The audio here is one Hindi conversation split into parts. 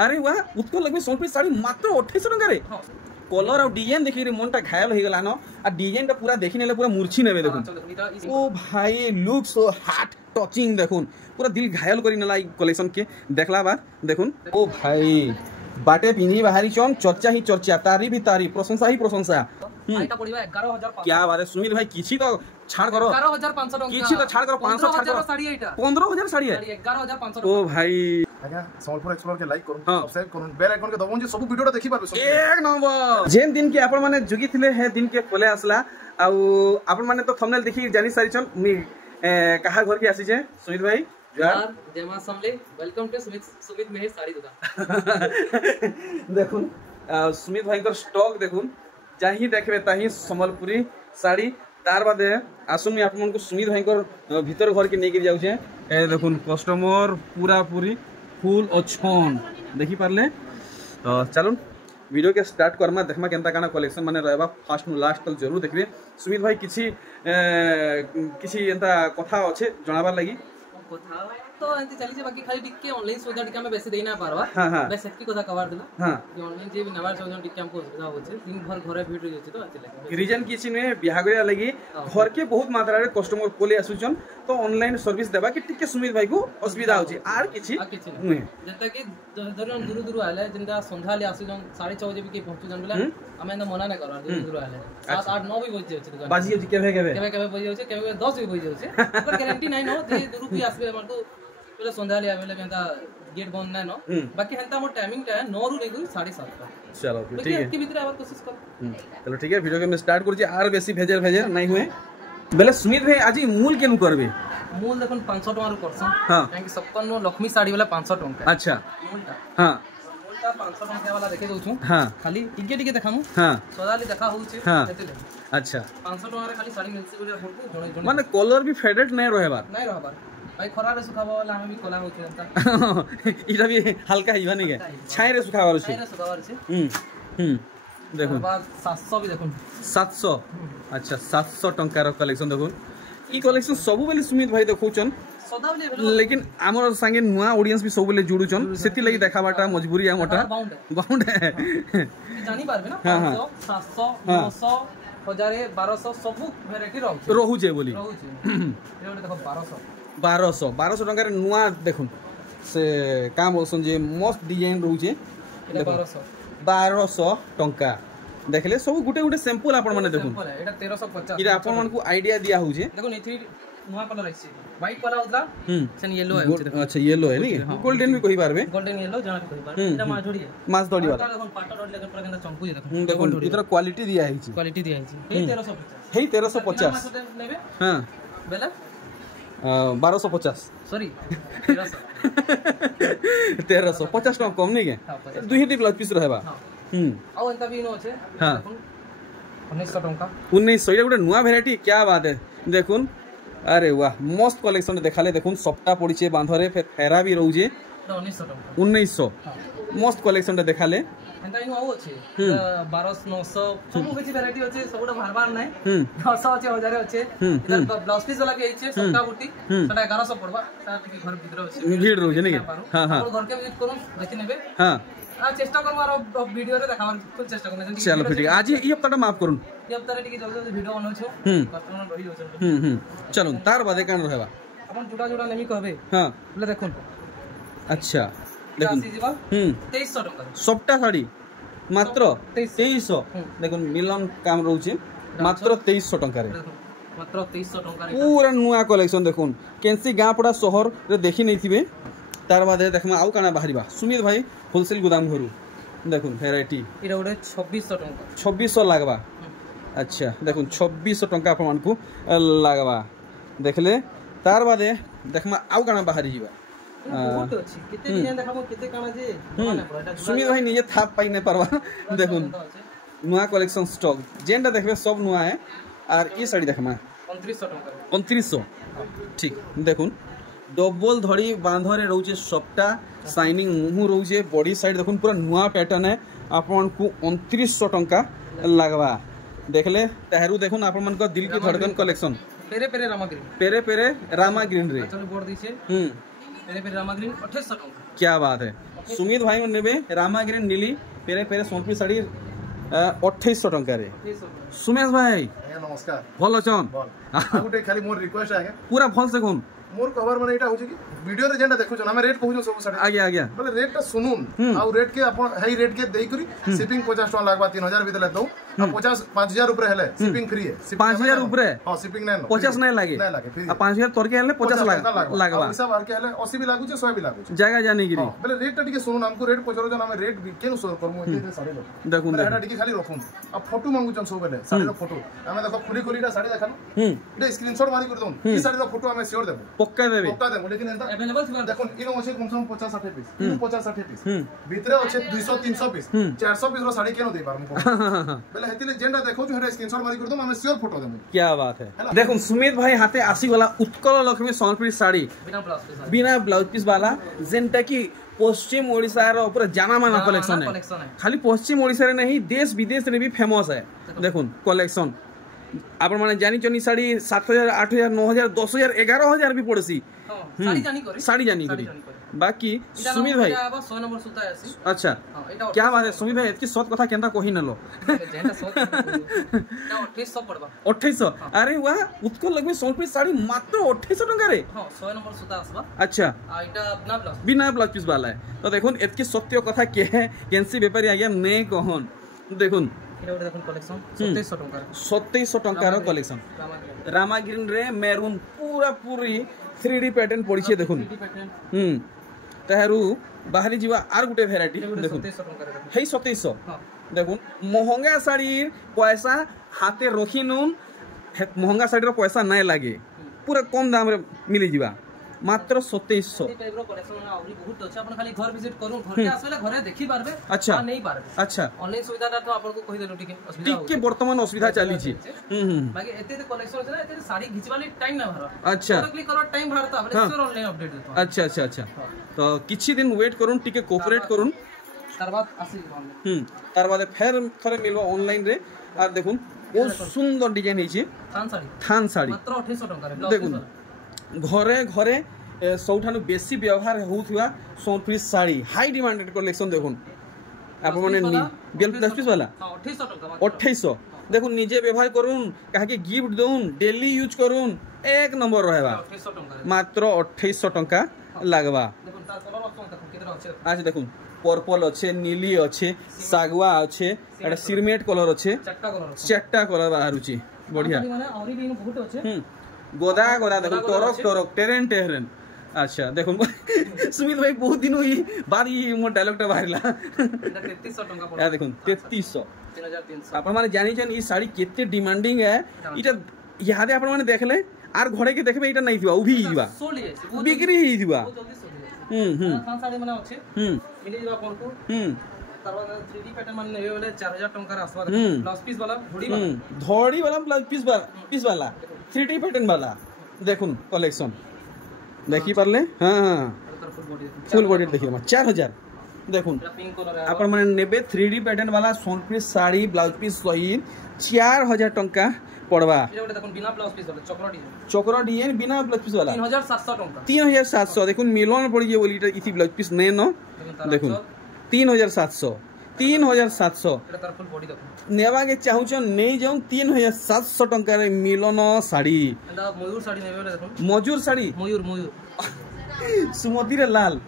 अरे वाह उत्कल लक्ष्मी सम्बलपुरी साड़ी मात्र 2800 टंका रे कलर और डिजाइन देखि रे मनटा घायल हो गला न आ डिजाइन टा पूरा देखि नेले पूरा मूर्छी नेबे देखुन ओ भाई लुक सो हार्ट टचिंग देखुन पूरा दिल घायल करी नेला कलेक्शन के देखला बा देखुन ओ भाई बाटे पिनी बाहरी चन चर्चा ही चर्चा तारीफ ही तारीफ प्रशंसा ही प्रशंसा आइटा पड़िबा 11500 क्या बात है सुमित भाई किछि तो छाड़ करो 11500 टंका किछि तो छाड़ करो 500 छाड़ करो साड़ी आइटा 15000 साड़ी है 11500 ओ भाई आज्ञा संबलपुर एक्सप्लोर के लाइक करूँ सब्सक्राइब करूँ बेल आइकन के दबाऊं जे सब वीडियोटा देखि पाबे एक नंबर जेन दिन के आपण माने जुगी थिले हे दिन के खोले आसला आ आपण माने तो थंबनेल देखि जानि सारिछन मी कहा घर के आसी जे सुमित भाई यार जय मां समले वेलकम टू सुमित मेहर साड़ी दुकान देखुन सुमित भाई का स्टॉक देखुन जाही देखबे ताही संबलपुरी साड़ी तार बादे आसुन मी आपन को सुमित भाई को भीतर घर के नेके जाउ छे ए देखुन कस्टमर पूरा पूरी फुल ओछन देखि पारले चलुन वीडियो के स्टार्ट करमा देखमा केनता काना कलेक्शन माने रहबा फर्स्ट नु लास्ट तक जरूर देखबे सुमित भाई किछि एंता कथा अछि जणाबार लागि कथा तो एंती चली जे बाकी खाली टिके ऑनलाइन सुविधा टिके में बेसी देना पारबा बस सेफ्टी कथा कवर दिला हां जे ऑनलाइन जे भी नवार सुविधा टिके हमको सुविधा होचे दिन भर घरे भीड़ रही होचे तो आतिले रीजन किछि ने बिहागरिया लागि घर के बहुत मात्रा रे कस्टमर कोले आसुचन तो ऑनलाइन सर्विस देबा कि टिके सुमित भाई को असुविधा होची आर किछि नहीं जता कि धरन दूर दूर आले जिनका संध्याले आसुचन 6:30 बजे भी के पहुंचुचन बोला हमें न मना न करवा दूर दूर आले 7 8 9 भी बजे होचे दुकान बाजी होची केबे बजे होचे केबे 10 भी बजे होचे पर गारंटी नहीं नो जे दूर भी आसबे हमर तो पहले संध्याले आवेले केनता गेट बंद नै न बाकी हेंता हमर टाइमिंग टा 9 रु लेगु 7:30 चलो ठीक है इसके भीतर आवर कोशिश कर चलो ठीक है वीडियो के मैं स्टार्ट कर छी आर बेसी भेजर नहीं हुए बेले सुमित भाई आज मूल केनु करबे मूल देखन 500 टका रु करसन हां काहे कि 56 लक्ष्मी साड़ी वाला 500 टका अच्छा मूलटा हां मूलटा 500 टका वाला देखे दउछु हां खाली टिके देखामु हां सदाली देखा होउचे केते अच्छा 500 टका रे खाली साड़ी मिलसी बोले हमको जणे जणे माने कलर भी फेडेड नहीं रहबार भाई खरा रे सुखाबो वाला हमें भी कला होचे अंता इटा भी हल्का हिबा नहीं के छाई रे सुखाबार छै छाई रे सुखाबार छै देखो बाद 700 भी देखो 700 अच्छा 700 टंका रो कलेक्शन देखो ई कलेक्शन सब बेले सुमित भाई देखौचन लेकिन आमर संगे नुआ ऑडियंस भी सब बेले जुडुचन सेति लागि देखाबाटा मजबूरी हमटा बाउंड है जानी पारबे ना 500 700 900 1000 1200 सब वैरायटी रहू जे बोली रहू जे ए देखो 1200 टंका रे नुआ देखुन से काम बोलसन जे मस्त डिजाइन रहू जे 1200 टंका देखले सब गुटे गुटे सैंपल आपण माने देखुन एटा 1350 इरा आपण मन को आईडिया दिया हो जे देखो इथि नुआ कलर आइছে व्हाइट वाला उतरा सेन येलो है देखो अच्छा येलो है नी गोल्डन भी कहि पारबे गोल्डन येलो जाना कहि पारबे एटा माछ जोड़ी है माछ जोड़ी वाला देखो पाटा डोड लेकर पर केना चंपू जे देखो देखो इतरा क्वालिटी दिया है छी क्वालिटी दिया है 1350 हे 1350 नेबे हां बेला 1250 सॉरी 1350 टका कम नहीं के दुही दी ब्लाउज पीस रहबा आ एंता भी नो छे हां 1900 टका 1900 ये गुटे नुआ वैरायटी क्या बात है देखुन अरे वाह मस्त कलेक्शन देखाले देखुन सप्ताह पड़ीचे बांधरे फिर फेरा भी रहू जे 1900 टका 1900 मस्त कलेक्शन देखाले एंता ही आउ अछि 1200 900 सब किछि वैरायटी अछि सबटा बार नहीं 900 अछि 1000 अछि इधर ब्लाउज पीस वाला भी अछि सप्ताह बुटी सेटा 1100 पड़बा ताकि घर भीतर अछि भीड़ रहू जे नहीं हां हां घर के विजिट करू देखि नेबे हां आ चेष्टा करम आरो वीडियो रे देखावर फुल चेष्टा करम चलो ठीक आज ई हफ्ता माफ करूं ई हफ्ता रे टिके जल्दी वीडियो बनाउ छु कस्टमर रही होछ चलो तार बादे कान रहबा अपन जुड़ा नहीं कहबे हां बोले देखुन अच्छा देखुन 2300 टका सबटा साड़ी मात्र 2300 देखुन मिलन काम रहू छे मात्र 2300 टका रे मात्र 2300 टका रे पूरा नुआ कलेक्शन देखुन केनसी गापड़ा शहर रे देखि नै थिबे तार बादे देखमा आउ काना बाहरिबा सुमित भाई होलसेल गोदाम घरु देखुन वैरायटी इरा उडे 2600 टका 2600 लागबा अच्छा देखुन 2600 टका अपन को लागबा देखले तार बादे देखमा आउ काना बाहरि जीवा बहुत अछि केते डिजाइन देखाबो केते काना जे सुमित भाई निजे थाप पाई नै परबा देखुन नुआ कलेक्शन स्टॉक जेंडा देखबे सब नुआ है और ई साड़ी देखमा 2900 टका 2900 ठीक देखुन डबल धड़ी बांधरे रहउचे सबटा शाइनिंग मुहु रहउचे बॉडी साइड देखुन पूरा नुआ पैटर्न है आपन को 2900 टंका लागबा देखले ताहरू देखुन आपन मन को दिल की धड़कन कलेक्शन पेरे पेरे रामा ग्रीन रे चलो बोर्ड दीछे पेरे पेरे रामा ग्रीन 2800 टंका क्या बात है सुमित भाई नेबे रामागिरी नीली पेरे पेरे सोनपुरी साड़ी 2800 टंका रे सुमेश भाई नमस्कार भल अछन गोटे खाली मोर रिक्वेस्ट है पूरा भल से कोन मोर कवर माने एटा होची कि वीडियो रे जेंटा देखु हम रेट कहू सब साड़ी आगे आगे बोले रेट ता सुनुन आ रेट के अपन हाई रेट के देई करी शिपिंग 50 टका लागबा 3000 भीतर दऊ 50 5000 ऊपर हेले शिपिंग फ्री है 5000 ऊपर हां शिपिंग नै 50 नहीं लागे नहीं लागे फ्री 5000 तोर के हेले 50 लागबा पैसा बार के हेले 80 भी लागु छे 100 भी लागु छे जगह जाने गिरी बोले रेट टा टिके सुनुन हमको रेट पचरो जन हम रेट केनु सोर करमु एते साड़ी देखुन एटा टिके खाली रखुन आ फोटो मांगु छन सब बेले साड़ी रो फोटो हमें देखो खुली खुलीटा साड़ी देखानु एटा स्क्रीनशॉट मारी कर दउन ई साड़ी रो फोटो हमें शेयर देबो पक्का देबे लेकिन अवेलेबल थी देखो इनो अच्छे कम से कम 50 60 पीस 50 60 पीस भीतर अच्छे 200 300 पीस 400 पीस रो साड़ी केनो दे पारमु बेले हेतिले जेंडा देखो जो हेरे स्क्रीनशॉट मारी कर दो हम श्योर फोटो देमु क्या बात है देखो सुमित भाई हाथे आसी वाला उत्कल लक्ष्मी सोनपुरी साड़ी बिना ब्लाउज पीस वाला जेंटा की पश्चिम ओडिसा रो पूरा जाना माना कलेक्शन है खाली पश्चिम ओडिसा रे नहीं देश विदेश रे भी फेमस है देखुन कलेक्शन आप माने जानी चनी साड़ी 7000 8000 9000 10000 11000 भी पड़सी साड़ी जानी करी बाकी सुमित भाई 100 नंबर सूता है अच्छा क्या बात है सुमित भाई इतकी सत कथा केनता कहि नलो जेंटा 2800 पड़बा 2800 अरे वाह उत्कल लक्ष्मी सोनपुरी साड़ी मात्र 2800 टका रे हां 100 नंबर सूता आसबा अच्छा आ इटा बिना ब्लाउज पीस वाला है तो देखुन इतकी सत्य कथा के है केनसी व्यापारी आज्ञा ने कहन देखुन कलेक्शन 2700 टंकार कलेक्शन रामागिरी रे मेरून पूरा पूरी 3D पैटर्न पड़ी छे देखुन ताहरू बाहरी जीवा आर गुटे वैरायटी देखुन हे 2700 देखुन महंगा साड़ी पैसा हाथे रखी नून महंगा साड़ी रो पैसा नहीं लागे पूरा कम दाम रे मिली जीवा मात्र 2700 टाइप रो कलेक्शन आउरी बहुत अच्छा अपन खाली घर विजिट करू घर के आसले घरे देखि पारबे अच्छा नहीं पारबे अच्छा ऑनलाइन सुविधा तो आपन को कहि देलो ठीक है असुविधा ठीक के वर्तमान असुविधा चली छी बाकी एते कलेक्शन छै ना एते साड़ी घिचवाली टाइम ना भरा अच्छा क्लिक करो टाइम भरता हमरे श्योर ऑनलाइन अपडेट देतो अच्छा अच्छा अच्छा तो किछि दिन वेट करूं टिके कोऑपरेट करूं तार बाद आसी ऑनलाइन तार बाद फेर थरे मिलबो ऑनलाइन रे आ देखुन बहुत सुंदर डिजाइन है छी थान साड़ी मात्र 2800 टका रे देखुन घरे घरे सबठानु बेसी व्यवहार होउथिबा Sonpuri sari high demanded collection देखुन आप माने बेल प्लस पीस वाला 2800 टका 2800 देखुन निजे व्यवहार करूं काहे के गिफ्ट दोन डेली यूज करूं एक नंबर रहबा 2800 टका मात्र 2800 टका लागबा देखुन तार कलर ऑप्शन देखुन कितना अच्छे आज देखुन पर्पल अच्छे नीली अच्छे सागवा अच्छे एटा सिरमेट कलर अच्छे चारटा कलर बाहरुची बढ़िया माने औरी भी बहुत अच्छे गोदा गोदा देखो टरक टरक टेरेन टेरेन अच्छा देखो सुमित भाई बहुत दिन हुई बाद ये मोर डायलॉगटा बाहरला एटा 3300 टका पड़े या देखो 3300 3300 आपण माने जानि छन ई साड़ी केते डिमांडिंग है इटा यादे आपण माने देखले आर घरे के देखबे इटा नहीं थिबा उभी हिबा बिक्री ही थिबा खान साड़ी माने अच्छे मिली जबा कोन को तारवा 3D पैटर्न माने नेबे वाले 4000 टका रे आसबा ब्लाउज पीस वाला धड़ी वाला ब्लाउज पीस वाला 3D पैटर्न वाला देखुन कलेक्शन देखि परले हां फुल बॉडी देखिए 4000 देखुन आपण माने नेबे 3D पैटर्न वाला सोनपुरी साड़ी ब्लाउज पीस सहित 4000 टंका पड़वा ये देखुन बिना ब्लाउज पीस वाला चक्र डिजाइन बिना ब्लाउज पीस वाला 3700 टंका 3700 देखुन मिलन पड़ी बोली इथि ब्लाउज पीस नै न देखुन 3700 एटा फुल बॉडी देखुन नेबा के चाहू छ नै जाऊ 3700 टंका रे मिलन साड़ी एटा मयूर साड़ी नेबे वाला देखुन मयूर साड़ी मयूर सुमति रे लाल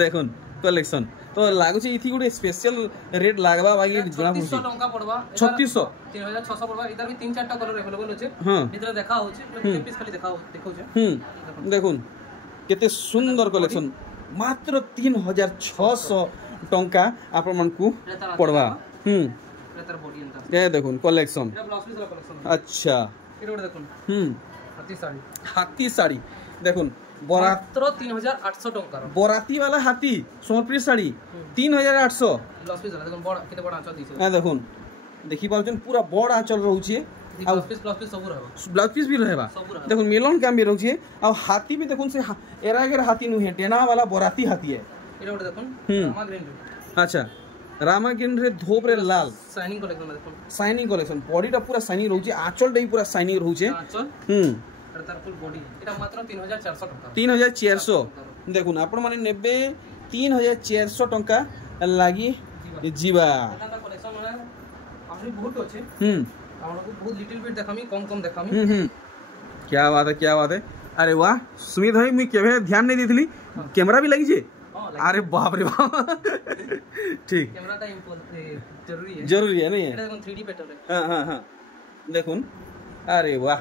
देखुन कलेक्शन तो लागु छ इथि गुडे स्पेशल रेट लागबा बाकी जणा 3600 टंका पड़बा 3600 3600 पड़बा इधर भी 3 4 टा कलर अवेलेबल होचे इधर देखा होचे पीस खाली देखौ छै देखुन केते सुंदर कलेक्शन मात्र 3600 टंका आपण मन को पड़वा एतर बॉडी एंता ये देखुन कलेक्शन एटा ब्लाउज पीस वाला कलेक्शन अच्छा इरोड देखुन हाथी साड़ी देखुन मात्र 3800 टंका बोराती वाला हाथी सोनपुरी साड़ी 3800 ब्लाउज पीस वाला देखुन बड़ केते बड़ आंचल दिसे ए देखुन देखि पाउछन पूरा बड़ आंचल रहउ छे ब्लाउज पीस सब रहबा ब्लाउज पीस भी रहबा देखुन मिलन काम भी रहउ छे आ हाथी भी देखुन से एरागर हाथी नु है टेना वाला बोराती हाथी है इरोड देखुन रामाग्रीन अच्छा रामागिरी रे धोप रे लाल शाइनिंग कलेक्शन देखुन शाइनिंग कलेक्शन बॉडीटा पूरा शाइनिंग रहउ छे आंचल डई पूरा शाइनिंग रहउ छे आंचल तार फुल बॉडी एटा मात्र 3400 टका 3400 देखुन आपण माने नेबे 3400 टंका लागी जीवा एटा कलेक्शन माने हमनी बहुत अच्छे हमको बहुत लिटिल बिट देखामी कम देखामी क्या बात है अरे वाह सुमित भाई मुई केबे ध्यान नहीं देथली कैमरा भी लगी जे अरे बाप रे बाप ठीक कैमरा टा जरूरी है नहीं है एटा 3D पैटर्न है हां देखुन अरे वाह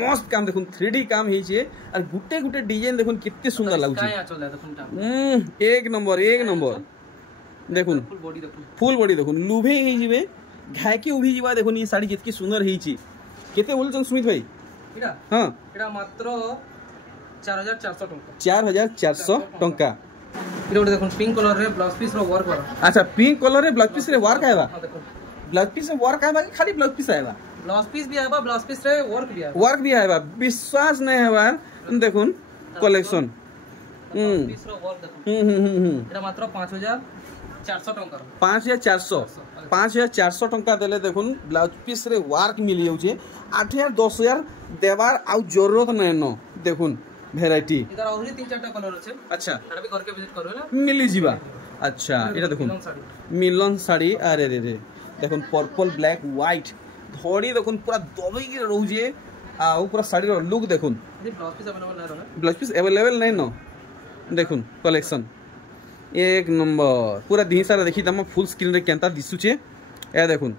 मस्त काम देखुन 3D काम ही छे और गुटे डिजाइन देखुन कितने सुंदर लागु छे काय चल देखुन एक नंबर देखुन फुल बॉडी देखुन लुभे ही जीवे घायके उभी जीवा देखुन ये साड़ी कितकी सुंदर ही छी केते बोलछन सुमित भाई एटा हां एटा मात्र 4400 टंका 4400 टंका एटा देखुन पिंक कलर रे ब्लाउज पीस रो वर्क वाला अच्छा पिंक कलर रे ब्लाउज पीस रे वर्क आएबा हां देखो ब्लाउज पीस रे वर्क आएबा कि खाली ब्लाउज पीस आएबा ब्लाउज पीस भी आएबा ब्लाउज पीस रे वर्क भी आएबा विश्वास नहीं है देखुन कलेक्शन पीस रो वर्क देखो एटा मात्र 5400 टंका 5400 टंका देले देखुन ब्लाउज पीस रे वर्क मिल जाउछे 8000 10000 देवार आ जरूरत नै न देखुन वैरायटी इधर और 3-4 कलर আছে अच्छा एटा भी घर के विजिट करो ना मिली जीवा अच्छा एटा देखुन मिलन साड़ी अरे रे देखुन पर्पल ब्लैक व्हाइट धड़ी देखुन पूरा दबई के रहउजे आ पूरा साड़ी रो लुक देखुन ब्लाउज पीस अवेलेबल नहीं न देखुन कलेक्शन एक नंबर पूरा दी सारा देखी तम फुल स्क्रीन रे केंता दिसुचे ए देखुन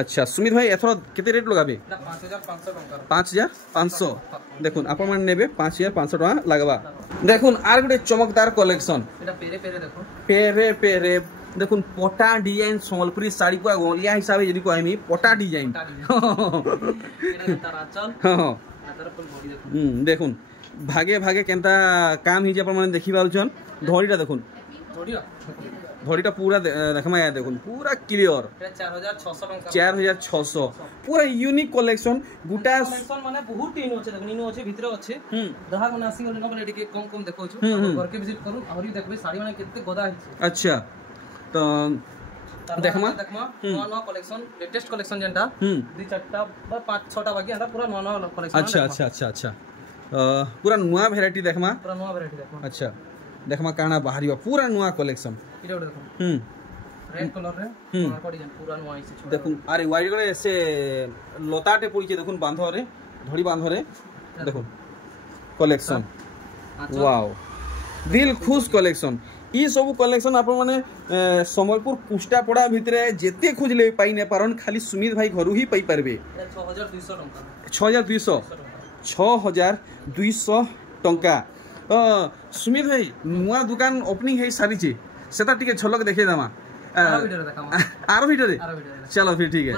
अच्छा सुमित भाई एथरो केते रेट लगाबे 5500 टंका 5500 देखुन आपण मन नेबे 5500 टका लागबा देखुन आर गुटे चमकदार कलेक्शन एटा पेरे देखो पेरे देखुन पटा डिजाइन संबलपुरी साड़ी पूरा गोलिया हिसाब जदी कहमी पटा डिजाइन एटा तारा चल हां तारा फुल बॉडी देखो देखुन भागे केंता काम ही जे आपण मन देखि बाउछन धड़ीटा देखुन धड़ीटा पूरा देखमा या देखुन पूरा क्लियर 4600 टंका 4600 पूरा यूनिक कलेक्शन गुटा कलेक्शन माने बहुत इन होचे देखुन इनो होचे भितरे होचे ग्राहक माने आसी गले न एडी कम देखौ छु घर के विजिट करू और देखबे साड़ी माने केते गदा हिचे अच्छा तो देखमा नवा कलेक्शन लेटेस्ट कलेक्शन जेंटा 2-4टा 5-6टा बाकी एटा पूरा नवा कलेक्शन अच्छा पूरा नुआ वैरायटी देखमा पूरा नवा वैरायटी देखो अच्छा देखमा काना बाहरीबा पूरा नुआ कलेक्शन इटा देखो रेड कलर रे को डिजाइन पूरा नवा आइছে देखुन अरे वाइट रे से लताटे पड़ीचे देखुन बांधो रे धड़ी बांधो रे देखुन कलेक्शन वाओ दिल खुश कलेक्शन ई सब कलेक्शन आपण माने संबलपुर कुष्टा पड़ा भितरे जेते खोजले पाई ने पारन खाली सुमित भाई घरु ही पाई परबे 6200 टंका 6200 टंका सुमित भाई नुआ दुकान ओपनिंग है सारी चे सेता टिके झलक देखे दमा आरो वीडियो रे चलो फिर ठीक है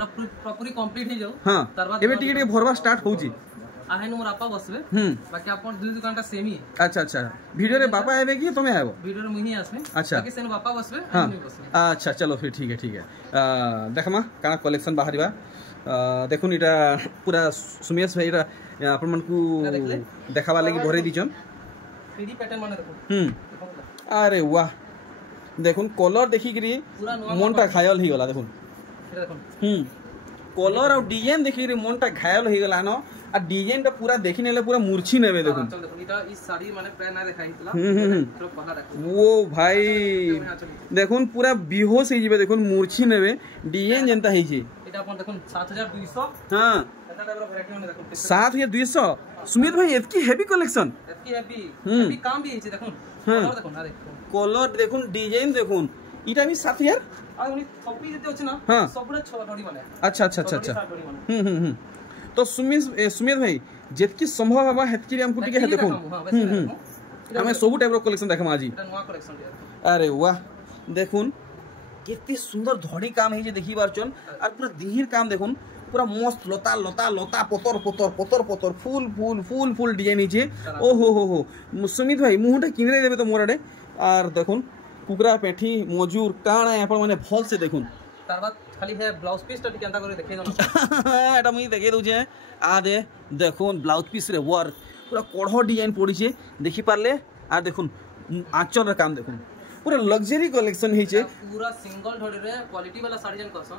पूरी कंप्लीट ही जाओ हां एबे टिके भरवा स्टार्ट होउची आहे नो रापा बसबे बाकी अपन दुई दुकानटा सेम ही अच्छा वीडियो रे बापा आबे कि तुमे आबो वीडियो रे मुही आसबे अच्छा बाकी सेन बापा बसबे हामी बसबे अच्छा चलो फिर ठीक है देखमा काना कलेक्शन बाहरीबा देखुन इटा पूरा सुमेश भाई अपन मन को देखावा लागि भरे दिजन 3D पैटर्न माने देखो अरे वाह देखुन कलर देखि करी मनटा घायल ही गला देखुन कलर और डिजाइन देखि करी मनटा घायल ही गला न आ डिजाइन पूरा देखि नेले पूरा मूर्छी नेबे देखुन चल देखो इटा इस साड़ी माने प्राय ना देखाइतला तो पहला देखो वो भाई देखुन पूरा बेहोश ही जिबे देखुन मूर्छी नेबे डिजाइन जनता ही छी इटा अपन देखुन 7200 हां एटा टाइप रो वैरायटी माने देखो 7200 सुमित भाई एतकी हेवी कलेक्शन हेवी काम भी है देखुन कलर देखो ना देखो कलर देखुन डिजाइन देखुन इटा भी 7000 आ उनी थपी जते अछि ना सबुडा 6 डोडी माने अच्छा तो सुमित भाई जेतकी संभव हवा हेतकी हमको टिके है देखो हमें सब टाइप रो कलेक्शन देखम आजी एटा नवा कलेक्शन अरे वाह देखुन केते सुंदर धड़ी काम है जे देखि बारचन और पूरा दिहिर काम देखुन पूरा मस्त लता पतर फुल डिजाइन हिचे ओहो सुमित भाई मुहटा किनरे देबे तो मोरडे और देखुन कुकरा पेठी मजूर काना अपन माने भल से देखुन तार बाद खाली है ब्लाउज पीस तो केंता करे देखे दो एटा मुई देखे दउ जे आ दे देखुन ब्लाउज पीस रे वर्क पूरा कोढ़ो डिजाइन पड़ी छे देखि पारले आ देखुन आंचल रे काम देखुन पूरा लग्जरी कलेक्शन हिचे पूरा सिंगल धड़ी रे क्वालिटी वाला साड़ी जन करसन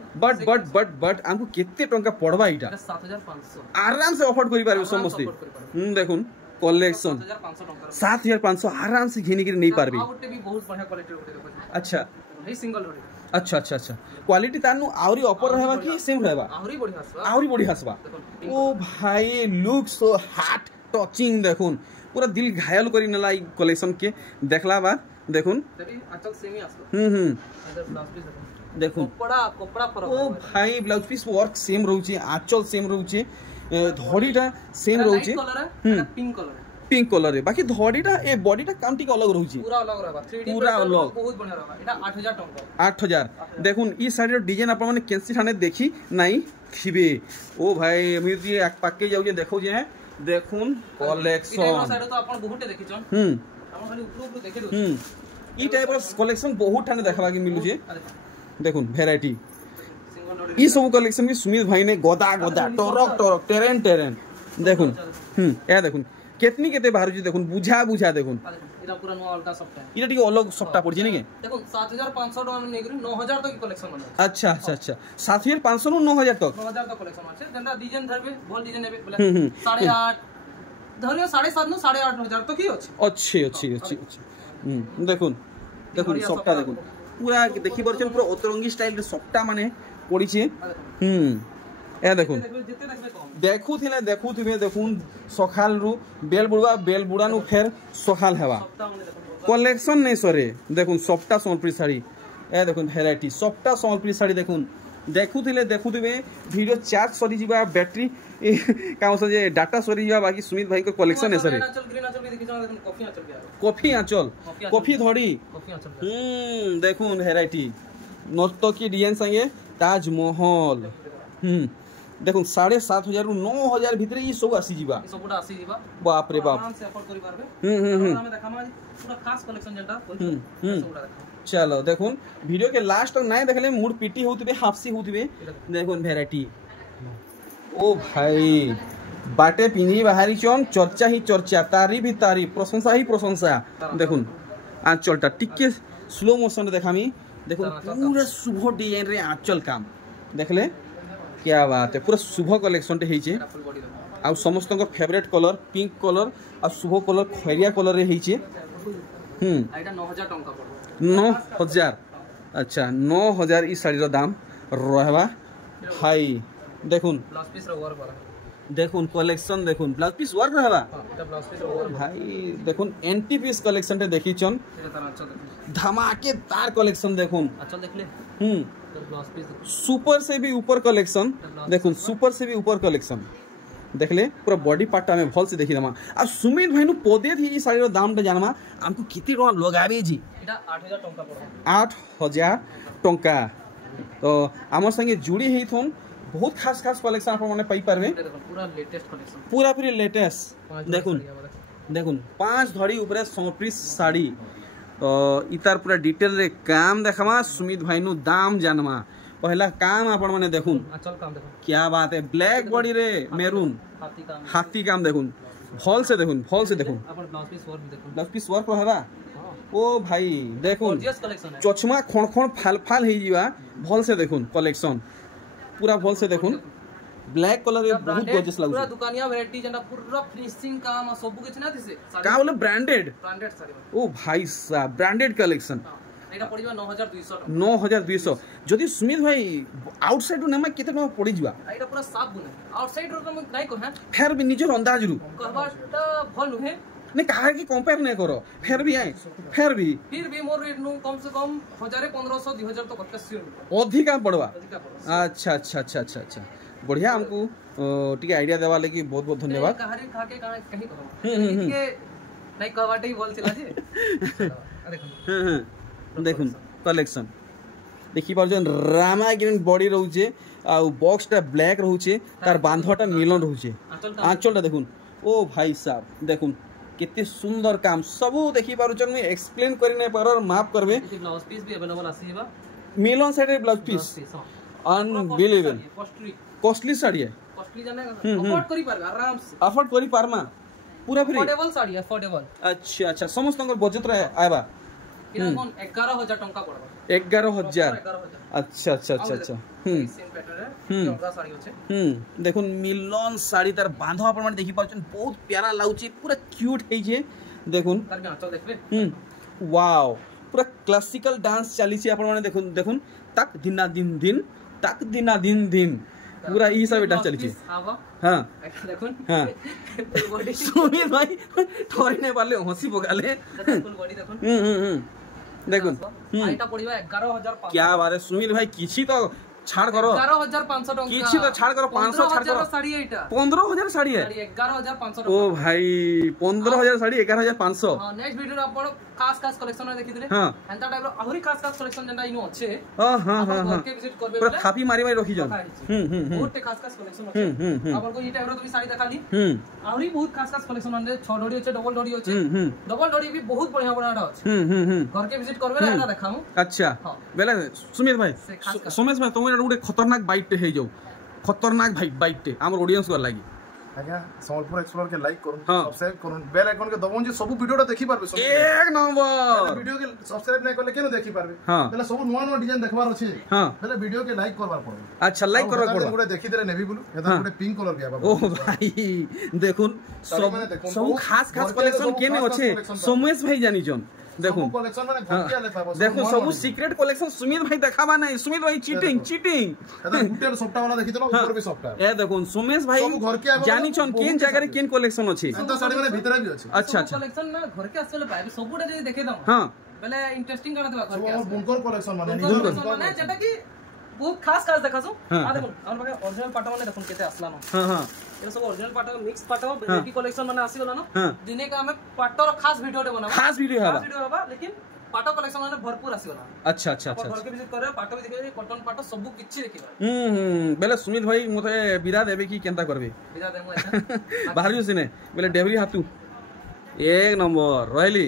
बट हमको केते टंका पड़बा इटा 7500 आराम से अफोर्ड करि पारबे समस्त देखुन कलेक्शन 7500 टंका 7500 आराम से घिनी नहीं पारबी। आ गोटे भी बहुत बढ़िया क्वालिटी गोटे देखो अच्छा हे सिंगल रोड अच्छा अच्छा अच्छा क्वालिटी तानु आउरी ऊपर रहबा कि सेम रहबा आहुरी बढ़िया आसबा आउरी बढ़िया हसबा। ओ भाई लुक सो हार्ट टचिंग देखुन पूरा दिल घायल करी नला ई कलेक्शन के देखला बाद देखुन तभी आचल सेमी आसबा अंदर ब्लाउज पीस देखुन कपड़ा फरक ओ भाई ब्लाउज पीस वर्क सेम रहउची आचल सेम रहउची धड़ीटा सेम रहउची पिंक कलर पिंक कलर रे बाकी धड़ीटा ए बॉडीटा काउंटी के अलग रहउची पूरा अलग रहबा 3D पूरा अलग बहुत बढ़िया रहबा एटा 8000 टंका 8000 देखुन ई साइड रो डिजाइन आपण माने केंसी ठाने देखी नाही थिबे। ओ भाई एमिति एक पाके जाउ जे देखौ जे देखुन कलेक्शन ई साइड तो आपण बहुत देखि छन आपण खाली ऊपर ऊपर देखि दो ई टाइप रो कलेक्शन बहुत ठाने देखबा के मिलु जे देखुन वैरायटी ई सब कलेक्शन भी सुमित भाई ने गोदा गोदा टरक टरक टेरेन टेरेन देखुन ए देखुन केतनी केते बाहर जी देखुन बुझा बुझा देखुन इरा पूरा नो अलगा सफ्टा है इरा टिके अलग सफ्टा पड़ जे ने के देखो 7500 टका में नेगरी 9000 तक कलेक्शन बना अच्छा अच्छा अच्छा 7500 नु 9000 तक 9000 तक कलेक्शन আছে যেটা ডিজাইন ধরবে বল ডিজাইন নেবে বলে 8.5 ধরিও 7.5 नु 8.5 तक ही আছে अच्छे अच्छे अच्छे अच्छे देखुन देखुन सफ्टा देखुन पूरा देखि परछन पूरा ओतरंगी स्टाइल रे सफ्टा माने पड़ी छे ए देखुन देखुथिले देखुथिबे देखुन सखाल रु बेल बुड़ा नु फेर सखाल हेबा कलेक्शन नै सरे देखुन सफ्टा संबलपुरी साड़ी ए देखुन वैरायटी सफ्टा संबलपुरी साड़ी देखुन देखुथिले देखुथिबे वीडियो चार्ज सरी जिबा बैटरी काउस जे डाटा सरी जिबा बाकी सुमित भाई को कलेक्शन नै सरे ग्रीन आंचल भी देखि जाओ देखुन कॉफी आंचल भी कॉफी आंचल कॉफी धड़ी कॉफी आंचल देखुन वैरायटी नर्तकी डिजाइन संगे ताजमहल देखुन 7500 रु 9000 भितरे ई सब आसी जिबा ई सबटा आसी जिबा बाप रे बाप आराम से अफोर्ड करि पारबे हम देखामा पूरा खास कलेक्शन जेटा सबटा देखा चलो देखुन वीडियो के लास्ट तक नहीं देखले मूड पीटी होतबे हाफसी होतबे देखुन वैरायटी ओ भाई बाटे पिनी बाहरी चन चर्चा ही चर्चा तारीफ ही तारीफ प्रशंसा ही प्रशंसा देखुन आंचलटा टिके स्लो मोशन देखामी देखुन पूरा शुभ डिजाइन रे आंचल काम देखले क्या बात है पूरा शुभ कलेक्शन टे हेचे आ समस्त को फेवरेट कलर पिंक कलर आ शुभ कलर खैरिया कलर रे हेचे आइटा 9000 टंका पड़ो 9000 अच्छा 9000 ई साड़ी रो दाम रहबा हाई देखुन ब्लाउज पीस रो वर्क वाला देखुन कलेक्शन देखुन ब्लाउज पीस वर्क रहबा एटा ब्लाउज पीस रो वर्क भाई देखुन एंटी पीस कलेक्शन टे देखी चन एटा तार अच्छा धमाकेदार कलेक्शन देखुन अच्छा देख ले ब्लाउज पीस सुपर से भी ऊपर कलेक्शन देखुन सुपर से भी ऊपर कलेक्शन देखले पूरा बॉडी पार्ट में भल से देखि दमा आ सुमित भाई नु पदे थी ई साड़ी रो दाम टा जानमा हमको किति टका लगाबे जी एटा 8000 टंका पड़ो 8000 टंका तो हमर संगे जुड़ी हेई थोन बहुत खास खास कलेक्शन आप माने पाई परबे पूरा लेटेस्ट कलेक्शन पूरा फिर लेटेस्ट देखुन देखुन 5 धड़ी ऊपर 100 साड़ी तो इतार पूरा डिटेल रे काम देखमा सुमित भाई नु दाम जानमा पहला काम आपण माने देखुन अचल काम देखो क्या बात है ब्लैक बॉडी रे मेरून हाथी काम देखुन फॉल से देखुन अपन ब्लाउज पीस वर्क भी देखुन ब्लाउज पीस वर्क रहबा ओ भाई देखुन गॉर्जियस कलेक्शन है चचमा खण खण फाल फाल हे जीवा भल से देखुन कलेक्शन पूरा भल से देखुन ब्लैक कलर रे बहुत गॉर्जियस लागु पूरा दुकानिया वैरायटी जंडा पूरा फिनिशिंग काम सब कुछ ना दिसे का बोले ब्रांडेड साड़ी ओ भाई साहब ब्रांडेड कलेक्शन एटा पड़िबा 9200 9200 जदी सुमित भाई आउटसाइड रो नेमा केते टका पड़ी जीवा एटा पूरा साफ गुने आउटसाइड रो हम नहीं कह फेर भी निजर अंदाज रु कहबाटा भल नुहे ने कहा कि कंपेयर नहीं करो फिर भी मोर रेट नु कम से कम 1500 2000 तो कटका सियर अधिका पड़वा अच्छा अच्छा अच्छा अच्छा अच्छा बढ़िया हमको टिके आईडिया देवा लगी बहुत बहुत धन्यवाद कहारी खा के कहीं कहो के नहीं कहवाटे ही बोल चला जे देखो देखुन कलेक्शन देखि परजन रामा ग्रीन बॉडी रहउचे आ बॉक्सटा ब्लैक रहउचे तार बांधटा मिलन रहउचे आंचलटा देखुन ओ भाई साहब देखुन कितने सुंदर काम सब देखि पारुचन में एक्सप्लेन करि नै पारर माफ करबे ब्लाउज पीस भी अवेलेबल आसीबा मिलन साइड रे blouse piece unbelievable costly sari है कॉस्टली जाने अफोर्ड करि पारबे आराम से अफोर्ड करि पारमा पूरा फ्री अफोर्डेबल साड़ी अफोर्डेबल अच्छा अच्छा समस्त बजट रे आबा এটা কোন 11000 টাকা পড়বা 11000 11000 আচ্ছা আচ্ছা আচ্ছা আচ্ছা সেম প্যাটার্নের লঙ্কা শাড়ি আছে দেখুন মিলন শাড়ি তার বাঁধ আপনারা দেখি পাচ্ছেন বহুত প্যারা লাগুଛି পুরা কিউট ହେଇছে দেখুন তার গাঁচ দেখবে ওয়াও পুরা ক্লাসিক্যাল ডান্স চালিছে আপনারা দেখুন দেখুন তাক দিনা দিন দিন তাক দিনা দিন দিন পুরা এই হিসাবে ডান্স চালিছে হ্যাঁ দেখুন হ্যাঁ সুমিত ভাই ঠরি নাই পারলে হসি পকালে দেখুন বডি দেখুন দেখুন এটা পড়িবা 11500 क्या बात है सुमित भाई किसी तो छाड़ करो 11500 টাকা किसी तो छाड़ करो 500 छाड़ करो শাড়ি এটা 15000 साड़ी है 11500 ओ भाई 15000 साड़ी 11500 हां नेक्स्ट वीडियो आपण खास खास कलेक्शन देखिथिले हां एंता टाइप रो आहुरी खास खास कलेक्शन जेंटा इनो अच्छे हां हां हां हां के विजिट करबे पूरा थापी मारी मारी रखी जन बहुत खास खास कलेक्शन अच्छे आपण को ई टाइप रो तुम साड़ी देखाली आहुरी बहुत खास खास कलेक्शन आने 6 डोरी अच्छे डबल डोरी अच्छे डबल डोरी भी बहुत बढ़िया बढ़िया अच्छे घर के विजिट करबे एटा देखामु अच्छा बेला सुमित भाई सुमेश भाई तुम गोटे खतरनाक बाइट हे जाऊ खतरनाक भाई बाइट हमर ऑडियंस को लागि आज्ञा संबलपुर एक्सप्लोर के लाइक करूं सब्सक्राइब करूं बेल आइकन के दबाउन जे सब वीडियोटा देखि पारबे एक नंबर वीडियो के सब्सक्राइब नै करले केनो देखि पारबे बेला सब नवा नवा डिजाइन देखबार अछि बेला वीडियो के लाइक करबार पड़ो अच्छा लाइक करबार पड़ो गोटे देखि देले नेवी ब्लू एदा गोटे पिंक कलर के आबा ओ भाई देखुन सब खास खास कलेक्शन केने अछि सोमेश भाई जानि जन देखो कलेक्शन माने घटिया ले पाबो देखो सब सीक्रेट कलेक्शन सुमित भाई देखाबा नहीं सुमित भाई चीटिंग चीटिंग एदा गुटेर सप्ताह वाला देखि चलो ऊपर भी सप्ताह ए देखो सुमेश भाई जानि छन केन जगह रे केन कलेक्शन अछि तो साड़ी माने भीतर भी अछि अच्छा अच्छा कलेक्शन ना घर के आसले पाबे सबुडा जे देखे दम हां पहले इंटरेस्टिंग करा देबा घर के सब बुनकर कलेक्शन माने जेटा कि बहुत खास खास देखासु आ देखो हमर पाके ओरिजिनल पाटा माने देखो केते आसला न हां हां ये सब ओरिजिनल पाटा मिक्स पाटा वेराइटी कलेक्शन माने आसी गला न दिने का हमें पाटर खास वीडियो दे बनाबा खास वीडियो हबा लेकिन पाटो कलेक्शन माने भरपूर आसी गला अच्छा अच्छा अच्छा घर के विजिट करे पाटो भी देखि कॉटन पाटो सब किछि देखिबा बेले सुमित भाई मते विदा देबे की केनता करबे विदा देमु अच्छा बाहर जो सिने बेले डेवरी हातू एक नंबर रहली